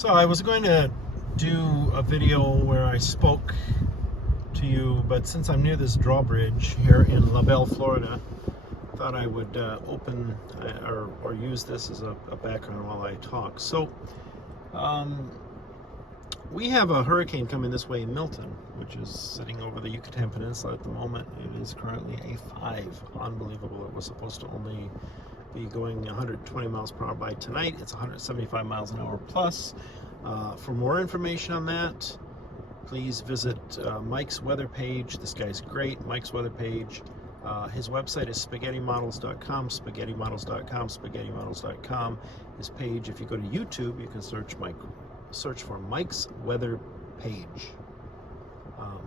So I was going to do a video where I spoke to you, but since I'm near this drawbridge here in La Belle, Florida, I thought I would open or use this as a background while I talk. So we have a hurricane coming this way, Milton, which is sitting over the Yucatan Peninsula at the moment. It is currently a 5. Unbelievable. It was supposed to only be going 120 miles per hour by tonight. It's 175 miles an hour plus. For more information on that, please visit Mike's weather page. This guy's great. Mike's weather page. His website is spaghettimodels.com, spaghettimodels.com, spaghettimodels.com. His page, if you go to YouTube, you can search for Mike's weather page.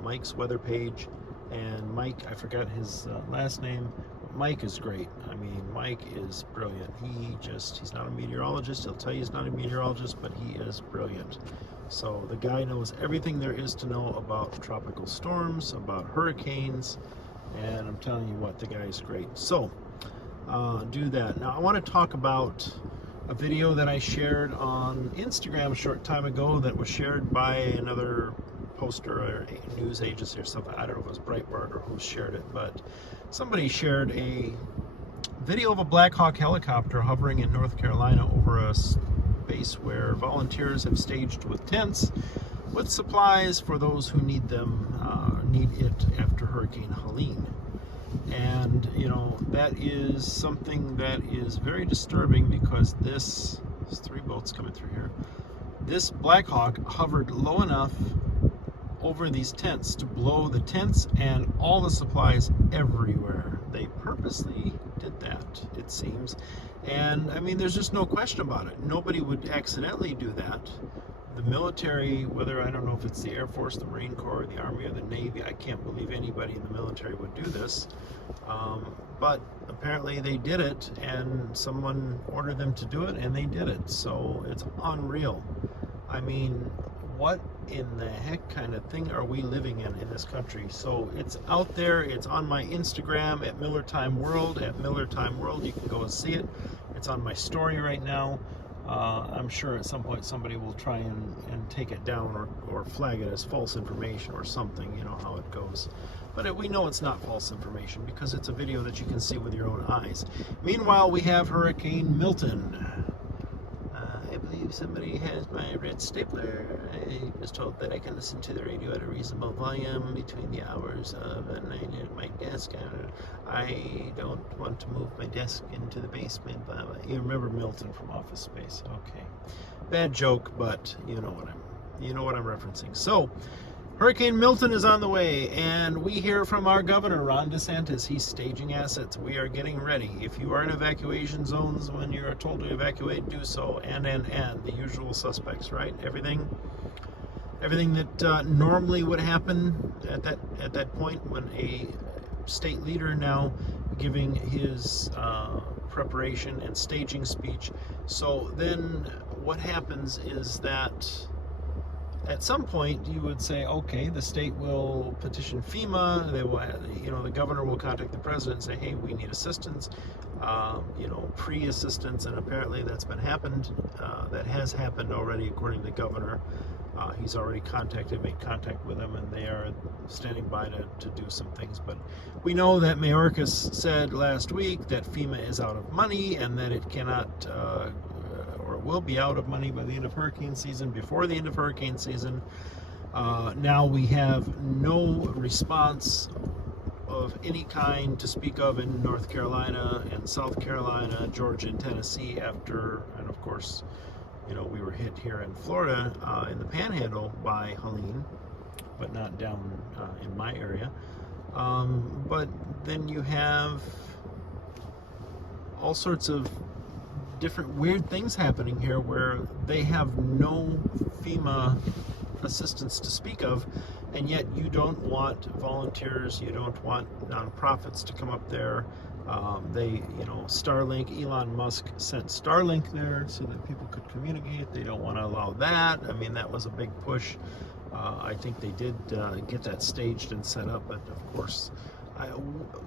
Mike's weather page. And Mike, I forgot his last name. Mike is great. I mean, Mike is brilliant. He's not a meteorologist. He'll tell you he's not a meteorologist, but he is brilliant. So the guy knows everything there is to know about tropical storms, about hurricanes, and I'm telling you what, the guy is great. So do that. Now I want to talk about a video that I shared on Instagram a short time ago that was shared by another poster or a news agency or something. I don't know if it was Breitbart or who shared it, but somebody shared a video of a Black Hawk helicopter hovering in North Carolina over a base where volunteers have staged with tents with supplies for those who need it after Hurricane Helene. And you know, that is something that is very disturbing because there's 3 boats coming through here. This Black Hawk hovered low enough over these tents to blow the tents and all the supplies everywhere. They purposely did that, it seems. And I mean, there's just no question about it. Nobody would accidentally do that. The military, whether, I don't know if it's the Air Force, the Marine Corps, the Army, or the Navy, I can't believe anybody in the military would do this. But apparently they did it, and someone ordered them to do it, and they did it. So it's unreal. I mean, what in the heck kind of thing are we living in this country? So it's out there. It's on my Instagram at Miller Time World. At Miller Time World, you can go and see it. It's on my story right now. I'm sure at some point somebody will try and take it down or flag it as false information or something. You know how it goes. But we know it's not false information because it's a video that you can see with your own eyes. Meanwhile, we have Hurricane Milton. I believe somebody has my red stapler. I was told that I can listen to the radio at a reasonable volume between the hours of 9 at my desk. I don't want to move my desk into the basement. You remember Milton from Office Space? Okay, bad joke, but you know what I'm referencing. So, Hurricane Milton is on the way, and we hear from our governor, Ron DeSantis. He's staging assets. We are getting ready. If you are in evacuation zones, when you are told to evacuate, do so. And the usual suspects, right? Everything that normally would happen at that point when a state leader now giving his preparation and staging speech. So then what happens is that at some point, you would say, okay, the state will petition FEMA. They will, the governor will contact the president and say, hey, we need assistance, pre-assistance, and apparently that has happened already, according to the governor. He's already made contact with them, and they are standing by to do some things. But we know that Mayorkas said last week that FEMA is out of money and that it cannot or will be out of money by the end of hurricane season, before the end of hurricane season. Now we have no response of any kind to speak of in North Carolina and South Carolina, Georgia, and Tennessee and of course, we were hit here in Florida in the Panhandle by Helene, but not down in my area. But then you have all sorts of different weird things happening here where they have no FEMA assistance to speak of, and yet you don't want volunteers, you don't want nonprofits to come up there. Starlink, Elon Musk sent Starlink there so that people could communicate. They don't want to allow that. I mean, that was a big push. I think they did get that staged and set up, but of course,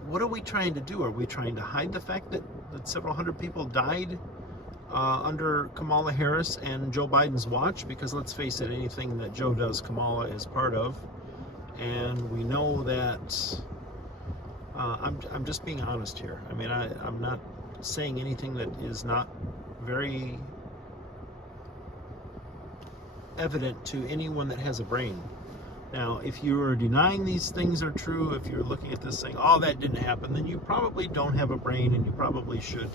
what are we trying to do? Are we trying to hide the fact that several hundred people died under Kamala Harris and Joe Biden's watch, because let's face it, anything that Joe does, Kamala is part of. And we know that, I'm just being honest here. I mean, I'm not saying anything that is not very evident to anyone that has a brain. Now, if you are denying these things are true, if you're looking at this saying, oh, that didn't happen, then you probably don't have a brain, and you probably should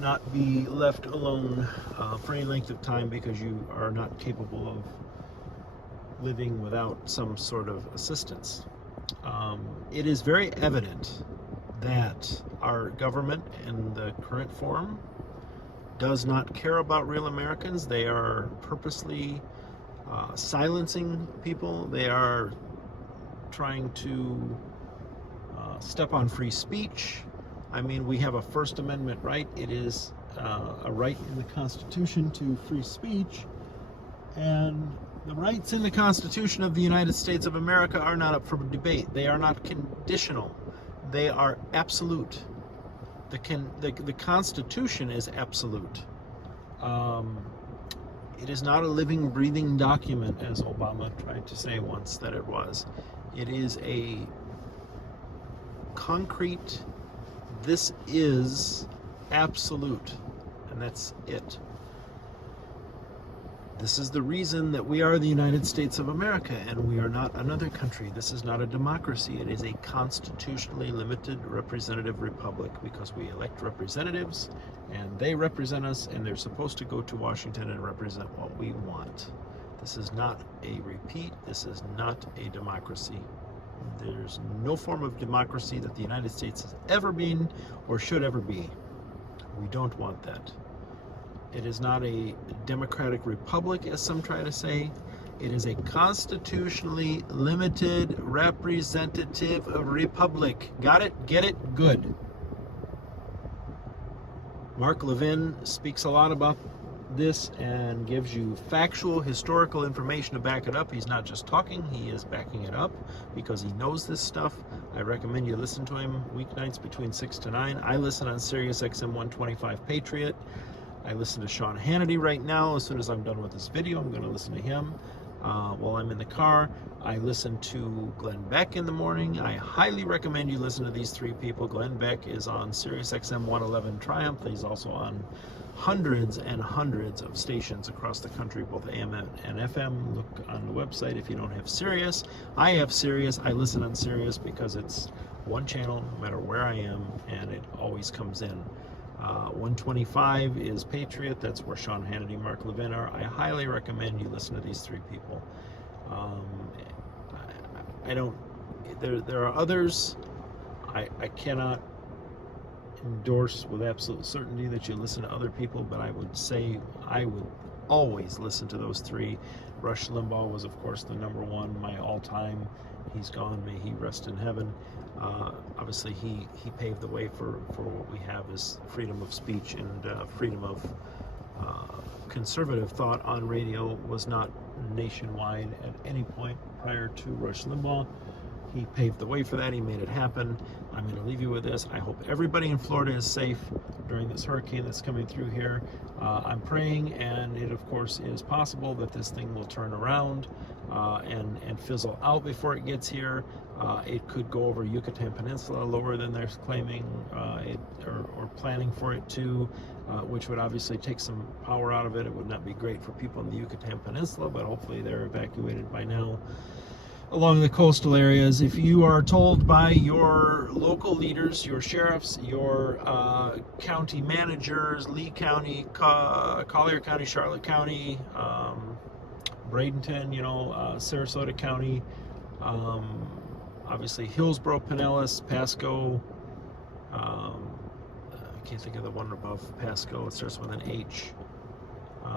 not be left alone for any length of time, because you are not capable of living without some sort of assistance. It is very evident that our government in the current form does not care about real Americans. They are purposely silencing people. They are trying to step on free speech. I mean, we have a First Amendment right. It is a right in the Constitution to free speech. And the rights in the Constitution of the United States of America are not up for debate. They are not conditional. They are absolute. The Constitution is absolute. It is not a living, breathing document, as Obama tried to say once that it was. It is a concrete, this is absolute, and that's it. This is the reason that we are the United States of America, and we are not another country. This is not a democracy. It is a constitutionally limited representative republic, because we elect representatives, and they represent us, and they're supposed to go to Washington and represent what we want. This is not a repeat. This is not a democracy. There's no form of democracy that the United States has ever been or should ever be. We don't want that. It is not a democratic republic, as some try to say. It is a constitutionally limited representative republic. Got it? Get it? Good. Mark Levin speaks a lot about this and gives you factual, historical information to back it up. He's not just talking, he is backing it up, because he knows this stuff. I recommend you listen to him weeknights between 6 to 9. I listen on Sirius XM 125 Patriot. I listen to Sean Hannity right now. As soon as I'm done with this video, I'm going to listen to him. While I'm in the car, I listen to Glenn Beck in the morning. I highly recommend you listen to these three people. Glenn Beck is on Sirius XM 111 Triumph. He's also on hundreds and hundreds of stations across the country, both AM and FM. Look on the website if you don't have Sirius. I have Sirius. I listen on Sirius because it's one channel no matter where I am, and it always comes in. 125 is Patriot. That's where Sean Hannity, Mark Levin are. I highly recommend you listen to these three people. I don't. There are others. I cannot endorse with absolute certainty that you listen to other people, but I would say I would always listen to those three. Rush Limbaugh was, of course, the number one, my all-time. He's gone, may he rest in heaven. Obviously, he paved the way for what we have is freedom of speech, and freedom of conservative thought on radio was not nationwide at any point prior to Rush Limbaugh. He paved the way for that. He made it happen. I'm going to leave you with this. I hope everybody in Florida is safe during this hurricane that's coming through here. I'm praying, and it, of course, is possible that this thing will turn around and fizzle out before it gets here. It could go over Yucatan Peninsula lower than they're claiming or planning for it to, which would obviously take some power out of it. It would not be great for people in the Yucatan Peninsula, but hopefully they're evacuated by now. Along the coastal areas, if you are told by your local leaders, your sheriffs, your county managers, Lee County, Collier County, Charlotte County, Bradenton, Sarasota County, obviously Hillsborough, Pinellas, Pasco, I can't think of the one above Pasco, it starts with an H,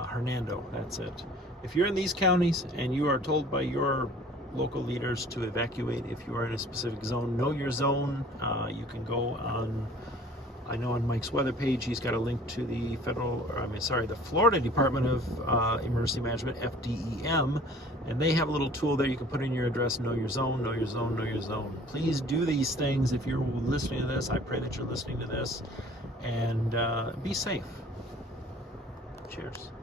Hernando, that's it. If you're in these counties and you are told by your local leaders to evacuate, if you are in a specific zone, know your zone. You can go on, I know on Mike's weather page, he's got a link to the the Florida Department of Emergency Management, FDEM, and they have a little tool there you can put in your address, know your zone, know your zone, know your zone. Please do these things. If you're listening to this, I pray that you're listening to this, and be safe. Cheers.